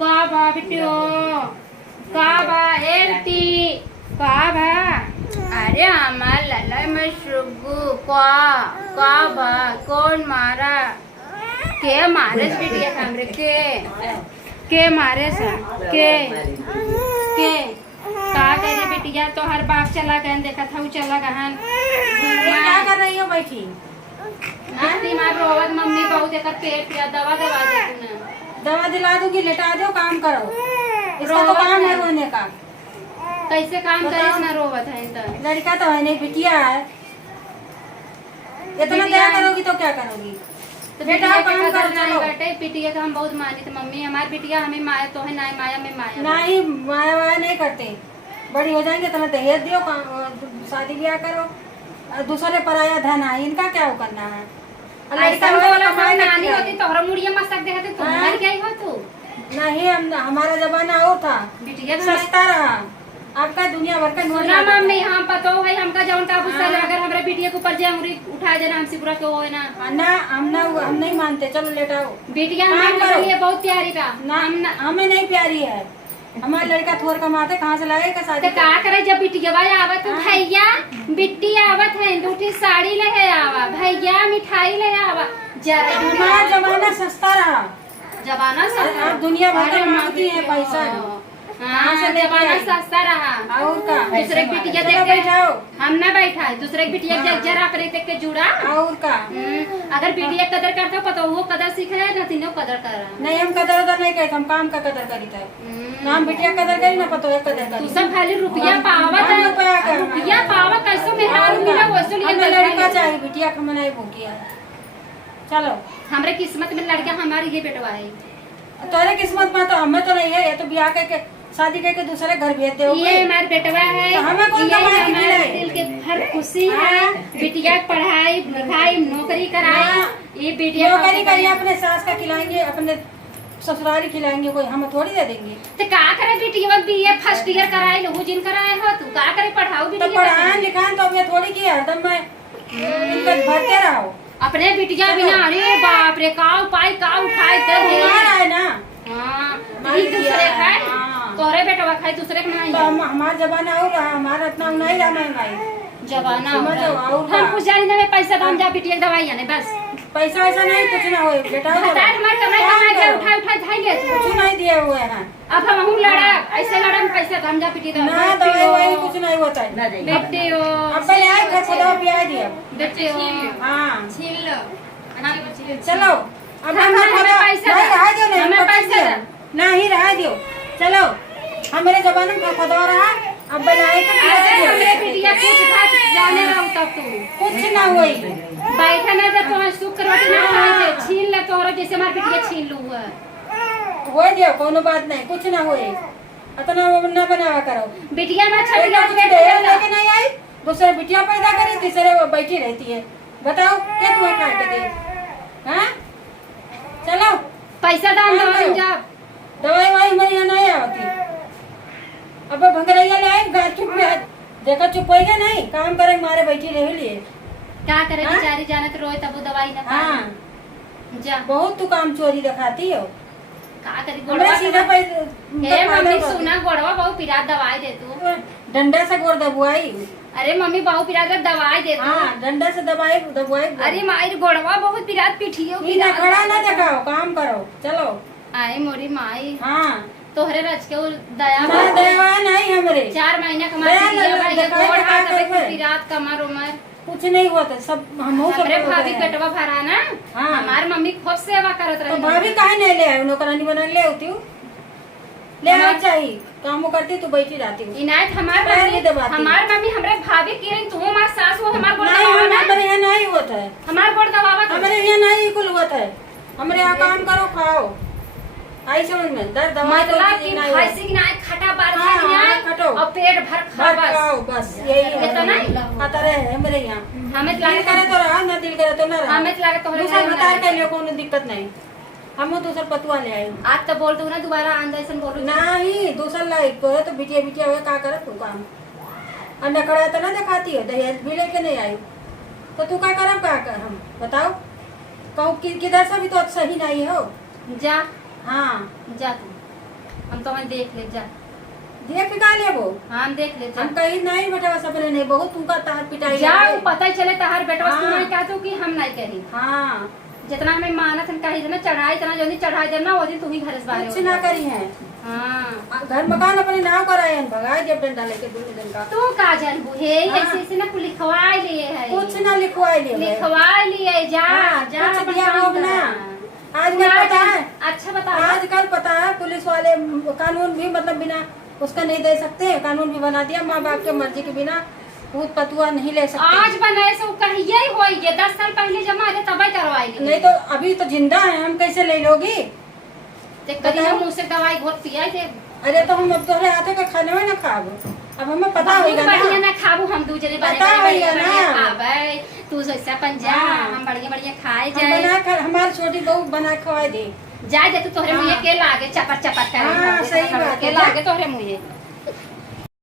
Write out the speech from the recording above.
का बा बिटियो का बा एल्टी का बा अरे हमार लल्ला में सुगु का बा कौन मारा के मारे बिटिया हमरे के मारे सा के का करे बिटिया तो हर बाप चला गहन देखा था चला गहन क्या कर रही हो बैठी? मार रोवत मम्मी बहुत एकर पेट या दवा दवा दे तूने दवा दिला दूंगी, लेटा दो, काम करो। इसका तो काम है रोने का। कैसे काम करिस ना रोवत है तो लड़का तो है नहीं, बिटिया है। इतना दया करोगी तो क्या करोगी? तो बेटा काम करना है बेटे। बिटिया का हम बहुत मानी थे मम्मी, हमारी बिटिया हमें माया तो है ना माया में माया नहीं, माया वाया नहीं करते। बड़ी हो जाएंगे तो दहेज दियो, शादी ब्याह करो, और दूसरे पराया धन है, इनका क्या वो करना है? नानी होती तोहरा मुड़िया मस्तक देखते तू मर गई हो तू। नहीं, हमारा जमाना और था, बिटिया सस्ता रहा। आपका दुनिया भर का नोट ना मम्मी हम पतो है हमका जौन का गुस्सा अगर हमरे बिटिया के ऊपर जे अंगुरी उठा देना हमसे पूरा के हो ना हम नहीं मानते। चलो लेटाओ। बिटिया हमारे लिए बहुत प्यारी का हमें नहीं प्यारी है। हमारा लड़का थोर कमाते कहाँ से लाएगा शादी? तो का करे जब बिटिया आवत भैया बिट्टी आवत है दूठी साड़ी ले आवा भैया मिठाई ले आवा जरा हमारा जमाना सस्ता रहा। जमाना सस्ता दुनिया भर में मांगती है पैसा। हाँ जमाना सस्ता रहा। और का दूसरे की बिटिया देख के बैठाओ। हम ना बैठा है दूसरे की बिटिया जरा पर देख के जुड़ा। और का अगर बिटिया कदर करता हो पता वो कदर सीख रहा है ना तीनों कदर कर रहा है। नहीं, हम कदर उदर नहीं करते, हम काम का कदर करी थे। ना हम बिटिया कदर करी ना पतो है कदर करी। तू सब खाली रुपया पावत है रुपया पावत कैसे मेहरारू मिला वैसे लिए लड़का चाहिए, बिटिया का मनाई भूकिया। चलो हमरे किस्मत में लड़का हमारी ये बेटवा है। तोरे किस्मत में तो हमें तो नहीं है। ये तो ब्याह करके शादी करके दूसरे घर भेज दे। ये हमारे बेटवा है तो हमें कौन ये कमाई की हमारे मिले? दिल के हर खुशी है। बिटिया पढ़ाई लिखाई नौकरी कराई ये बिटिया नौकरी करिए, अपने सास का खिलाएंगे, अपने ससुराली खिलाएंगे, कोई हम थोड़ी दे देंगे। तो का करे बिटिया बीए फर्स्ट ईयर कराए लो जिन कराए हो तू का करे पढ़ाओ तो बिटिया पढ़ाए लिखाए तो अब ये थोड़ी की हरदम में इनका भरते रहो। अपने बिटिया बिना अरे बाप रे का उपाय का उठाए दे तुम्हारा है ना। हां ये दूसरे खाए तोरे बेटवा खाए दूसरे के नहीं। तो हमारा जमाना और रहा, हमारा इतना नहीं रहा महंगाई जमाना और हम कुछ जानी ना पैसा दाम जा बिटिया की दवाई आने बस पैसा ऐसा नहीं, कुछ ना हो बेटा। हटाए हमारे कमाई के उठा उठा धाई ले कुछ नहीं दिए हुए हैं। अब हम लड़ा ऐसे लड़ा में पैसा दाम जा पिटी दो ना दवाई वही कुछ नहीं होता है। बेटे हो अब पहले आए घर से दवा पिया दिया। बेटे हो हाँ छीन लो चलो अब हमें पैसा नहीं रहा दो, नहीं हमें पैसा नहीं रहा दो। चलो हम मेरे जमाने में खदवा रहा, अब बनाए तो हमरे बिटिया कुछ था जाने रहो तब तू कुछ ना हुई। बैठा ना जब तो शुक्र ना खाए छीन ले तोरा जैसे हमार बिटिया छीन लू है हो दियो कोनो बात नहीं, कुछ ना हुई। इतना ना बनावा करो। बिटिया ना छड़ी लेके नहीं आई, दूसरे बिटिया पैदा करी, तीसरे वो बैठी रहती है। बताओ क्या तुम्हें खा के दे? हाँ चलो पैसा दाम दो जा दवाई वाई हमारे यहाँ नहीं आती। अब भंगरैया लाए घर चुप देखा चुप होगा नहीं, काम करे मारे बैठी रह लिए। क्या करे बेचारी जानत रोए तब वो दवाई ना हाँ जा बहुत तू काम चोरी दिखाती हो। का करी हमरा सीधा हे मम्मी सुना गोड़वा बहु पिरात दवाई दे तू डंडा से गोड़ दबुआई। अरे मम्मी बहु पिरात दवाई दे तू हाँ डंडा से दबुआई। अरे माई गोड़वा बहुत पिरात पिठियो ना खड़ा ना दिखाओ, काम करो। चलो आई मोरी माई हाँ तोहरे रच के दया दया नहीं हमरे 4 महीना कमा पिरात कमर उमर कुछ नहीं हुआ था सब हम हमरे भाभी पेटवा भरा ना। हाँ हमार मम्मी खूब सेवा करत रही। तो भाभी काहे नहीं ले आई? नौकरानी बना ले होती हूँ, ले आना चाहिए। काम करती तो बैठी रहती हूँ। इनायत हमार मम्मी हमरे भाभी की रही तू हमार सास हो हमार गोड़ दबावा ना। हमारे यहाँ नहीं होता है, हमार गोड़ दबावा हमारे यहाँ नहीं कुल होता है। हमारे यहाँ काम करो खाओ आई समझ में दर्द दवाई मतलब कि भैंसी की नाय खटा बार खा और पेट भर खा बस यही तो नहीं खाता रहे हमारे यहाँ। हमें दिल करे तो रहा ना, दिल करे तो ना रहा। हमें लगे तो दूसरा बता के लिए कोनो दिक्कत नहीं। हम दूसरा पतुआ ले आए आज तो बोल दू ना दोबारा आंदर बोल नहीं दूसरा लाइक करे तो बिटिया बिटिया हुए का करे तू काम अंडा खड़ा तो ना दिखाती हो दहेज भी लेके नहीं आई तो तू क्या करब का कर हम बताओ कहूँ किधर से भी तो सही नहीं हो। जा हाँ जा तू हम तो देख ले जा। देख का लेबो हाँ हम देख ले जा। हम कहीं नहीं बेटा सपने नहीं बहुत तुमका तार पिटाई जा लगे। वो पता ही चले तहार बेटा हाँ। सुनाई क्या तू कि हम नहीं कही। हाँ जितना हमें मानत हम कही ना चढ़ाई इतना जल्दी चढ़ाई देना वो दिन तुम ही घर से बाहर कुछ हो ना जाओ। करी है हाँ घर मकान अपने नाव कराए हैं भगाए जब डंडा लेके दोनों दिन का तू का जानबू हे हाँ। ऐसे ऐसे ना कुछ लिखवा लिए है। कुछ ना लिखवाए ले लिखवा लिए जा हाँ, जा कुछ अपन दिया काम होगा ना। करा। आजकल पूरा पता है अच्छा बता आजकल पता है पुलिस वाले कानून भी मतलब बिना उसका नहीं दे सकते कानून भी बना दिया माँ बाप के मर्जी के बिना भूत पतुआ नहीं ले सकते आज बनाए से कहिए ही होई गे 10 साल पहले जमा दे तब करवाई नहीं तो अभी तो जिंदा है हम कैसे ले लोगी ते कदी बताओ। मुंह से दवाई घोट पिया थे। अरे तो हम अब तोहरे हाथे का खाने में ना खाबो अब हमें पता होगा बढ़िया ना ना खाबू हम दूसरे पता होगा ना। खाबे तू जैसा पंजा हाँ। हम बढ़िया बढ़िया खाए हम जाए बना कर हमारी छोटी बहू बना के खवाए दे जाए दे तू तोहरे हाँ। मुंह के लागे चपर चपर करे हाँ, सही बात के है। लागे तोहरे मुंह